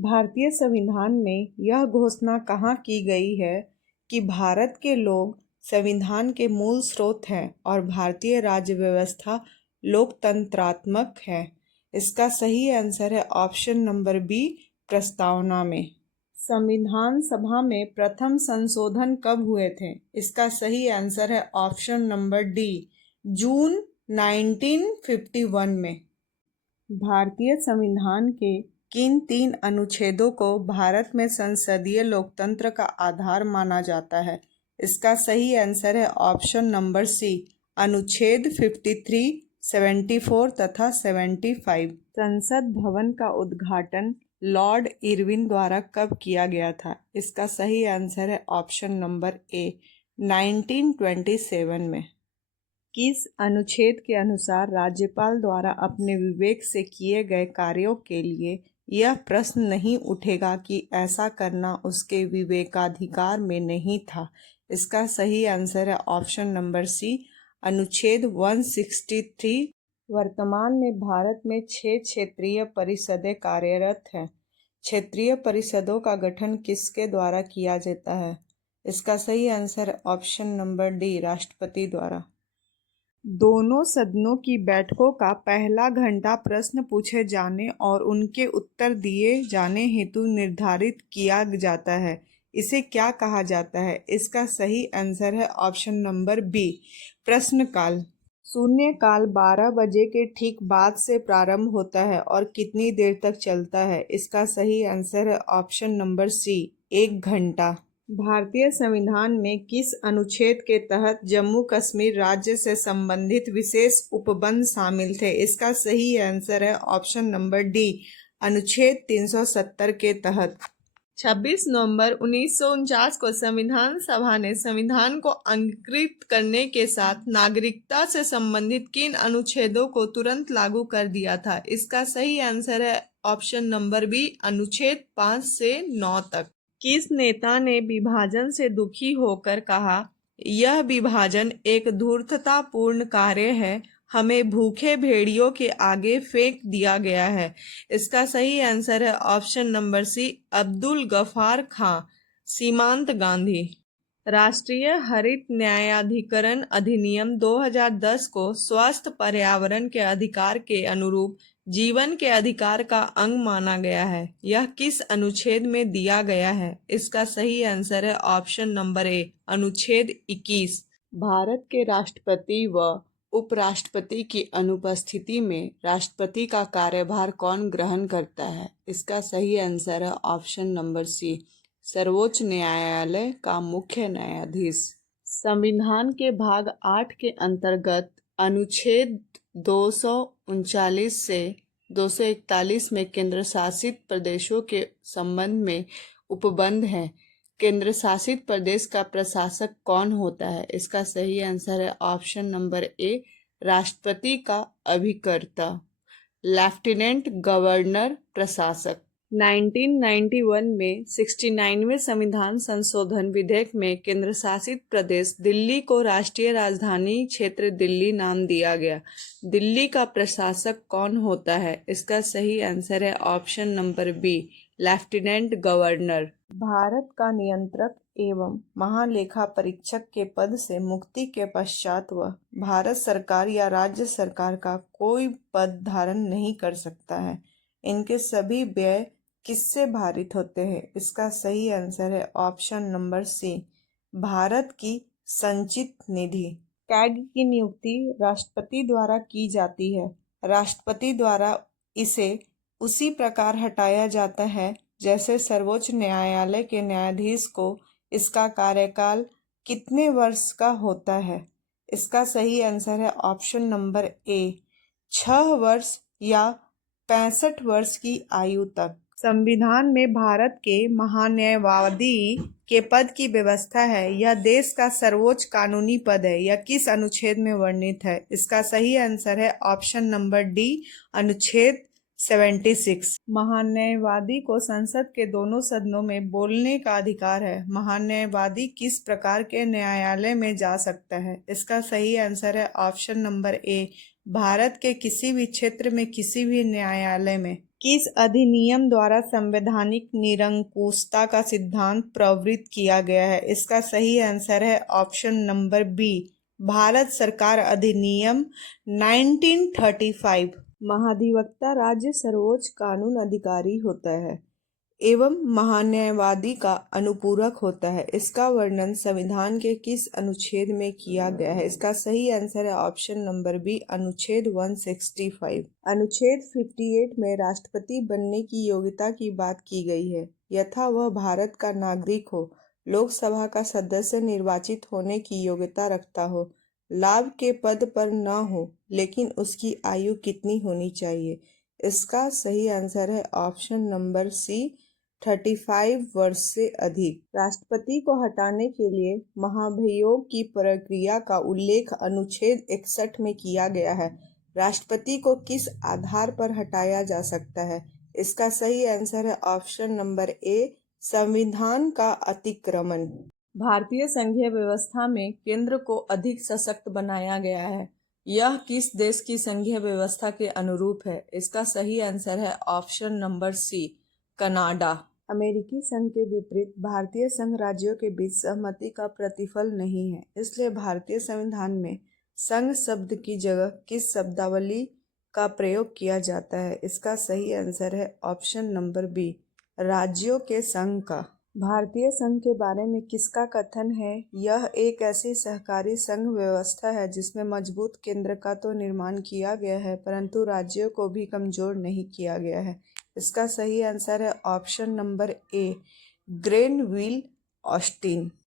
भारतीय संविधान में यह घोषणा कहाँ की गई है कि भारत के लोग संविधान के मूल स्रोत हैं और भारतीय राज्य व्यवस्था लोकतंत्रात्मक है। इसका सही आंसर है ऑप्शन नंबर बी, प्रस्तावना में। संविधान सभा में प्रथम संशोधन कब हुए थे? इसका सही आंसर है ऑप्शन नंबर डी, जून 1951 में। भारतीय संविधान के किन 3 अनुच्छेदों को भारत में संसदीय लोकतंत्र का आधार माना जाता है? इसका सही आंसर है ऑप्शन नंबर सी, अनुच्छेद 53, 74 तथा 75। संसद भवन का उद्घाटन लॉर्ड इरविन द्वारा कब किया गया था? इसका सही आंसर है ऑप्शन नंबर ए, 1927 में। किस अनुच्छेद के अनुसार राज्यपाल द्वारा अपने विवेक से किए गए कार्यों के लिए यह प्रश्न नहीं उठेगा कि ऐसा करना उसके विवेकाधिकार में नहीं था? इसका सही आंसर है ऑप्शन नंबर सी, अनुच्छेद 163। वर्तमान में भारत में 6 क्षेत्रीय परिषदें कार्यरत हैं। क्षेत्रीय परिषदों का गठन किसके द्वारा किया जाता है? इसका सही आंसर है ऑप्शन नंबर डी, राष्ट्रपति द्वारा। दोनों सदनों की बैठकों का पहला घंटा प्रश्न पूछे जाने और उनके उत्तर दिए जाने हेतु निर्धारित किया जाता है। इसे क्या कहा जाता है? इसका सही आंसर है ऑप्शन नंबर बी, प्रश्नकाल। शून्यकाल 12 बजे के ठीक बाद से प्रारंभ होता है और कितनी देर तक चलता है? इसका सही आंसर है ऑप्शन नंबर सी, 1 घंटा। भारतीय संविधान में किस अनुच्छेद के तहत जम्मू कश्मीर राज्य से संबंधित विशेष उपबंध शामिल थे? इसका सही आंसर है ऑप्शन नंबर डी, अनुच्छेद 370 के तहत। 26 नवंबर 1949 को संविधान सभा ने संविधान को अंगीकृत करने के साथ नागरिकता से संबंधित किन अनुच्छेदों को तुरंत लागू कर दिया था? इसका सही आंसर है ऑप्शन नंबर बी, अनुच्छेद 5 से 9 तक। किस नेता ने विभाजन से दुखी होकर कहा, यह विभाजन एक धूर्ततापूर्ण कार्य है, हमें भूखे भेड़ियों के आगे फेंक दिया गया है? इसका सही आंसर है option number C, Abdul Ghaffar खां, सीमांत गांधी। राष्ट्रीय हरित न्यायाधिकरण अधिनियम 2010 को स्वस्थ पर्यावरण के अधिकार के अनुरूप जीवन के अधिकार का अंग माना गया है। यह किस अनुच्छेद में दिया गया है? इसका सही आंसर है ऑप्शन नंबर ए, अनुच्छेद 21। भारत के राष्ट्रपति व उपराष्ट्रपति की अनुपस्थिति में राष्ट्रपति का कार्यभार कौन ग्रहण करता है? इसका सही आंसर है ऑप्शन नंबर सी, सर्वोच्च न्यायालय का मुख्य न्यायाधीश। संविधान के भाग 8 के अंतर्गत अनुच्छेद 239 से 241 में केंद्र शासित प्रदेशों के संबंध में उपबंध है। केंद्र शासित प्रदेश का प्रशासक कौन होता है? इसका सही आंसर है ऑप्शन नंबर ए, राष्ट्रपति का अभिकर्ता, लेफ्टिनेंट गवर्नर प्रशासक। 1991 में 69वें संविधान संशोधन विधेयक में केंद्र शासित प्रदेश दिल्ली को राष्ट्रीय राजधानी क्षेत्र दिल्ली नाम दिया गया। दिल्ली का प्रशासक कौन होता है? इसका सही आंसर है option number B, lieutenant governor. Bharat का नियंत्रक एवं महालेखा परीक्षक के पद से मुक्ति के पश्चात वह भारत सरकार या राज्य सरकार का कोई पद धारण नहीं कर सकता है। इनके सभी व्यय किससे भारित होते हैं? इसका सही आंसर है ऑप्शन नंबर सी, भारत की संचित निधि। कैग की नियुक्ति राष्ट्रपति द्वारा की जाती है। राष्ट्रपति द्वारा इसे उसी प्रकार हटाया जाता है जैसे सर्वोच्च न्यायालय के न्यायाधीश को। इसका कार्यकाल कितने वर्ष का होता है? इसका सही आंसर है ऑप्शन नंबर ए, 6 वर्ष या 65 वर्ष की आयु तक। संविधान में भारत के महान्यायवादी के पद की व्यवस्था है। यह देश का सर्वोच्च कानूनी पद है। यह किस अनुच्छेद में वर्णित है? इसका सही आंसर है ऑप्शन नंबर डी, अनुच्छेद 76। महान्यायवादी को संसद के दोनों सदनों में बोलने का अधिकार है। महान्यायवादी किस प्रकार के न्यायालय में जा सकता है? इसका सही आंसर है ऑप्शन नंबर ए, भारत के किसी भी क्षेत्र में किसी भी न्यायालय में। किस अधिनियम द्वारा संवैधानिक निरंकुशता का सिद्धांत प्रवृत्त किया गया है? इसका सही आंसर है ऑप्शन नंबर बी, भारत सरकार अधिनियम 1935। महाधिवक्ता राज्य सर्वोच्च कानून अधिकारी होता है एवं महान्यायवादी का अनुपूरक होता है। इसका वर्णन संविधान के किस अनुच्छेद में किया गया है? इसका सही आंसर है ऑप्शन नंबर बी, अनुच्छेद 165। अनुच्छेद 58 में राष्ट्रपति बनने की योग्यता की बात की गई है, यथा वह भारत का नागरिक हो, लोकसभा का सदस्य निर्वाचित होने की योग्यता रखता हो, लाभ के पद पर न हो, लेकिन उसकी आयु कितनी होनी चाहिए? इसका सही आंसर है ऑप्शन नंबर सी, 35 वर्ष से अधिक। राष्ट्रपति को हटाने के लिए महाभियोग की प्रक्रिया का उल्लेख अनुच्छेद 61 में किया गया है। राष्ट्रपति को किस आधार पर हटाया जा सकता है? इसका सही आंसर है ऑप्शन नंबर ए, संविधान का अतिक्रमण। भारतीय संघीय व्यवस्था में केंद्र को अधिक सशक्त बनाया गया है। यह किस देश की संघीय व्यवस्था के अनुरूप है? इसका सही आंसर है ऑप्शन नंबर सी, कनाडा। अमेरिकी संघ के विपरीत भारतीय संघ राज्यों के बीच सहमति का प्रतिफल नहीं है, इसलिए भारतीय संविधान में संघ शब्द की जगह किस शब्दावली का प्रयोग किया जाता है? इसका सही आंसर है ऑप्शन नंबर बी, राज्यों के संघ का। भारतीय संघ के बारे में किसका कथन है? यह एक ऐसी सहकारी संघ व्यवस्था है जिसमें मजबूत केंद्र का तो निर्माण किया गया है, परंतु राज्यों को भी कमजोर नहीं किया गया है। इसका सही आंसर है option number A, Granville Austin.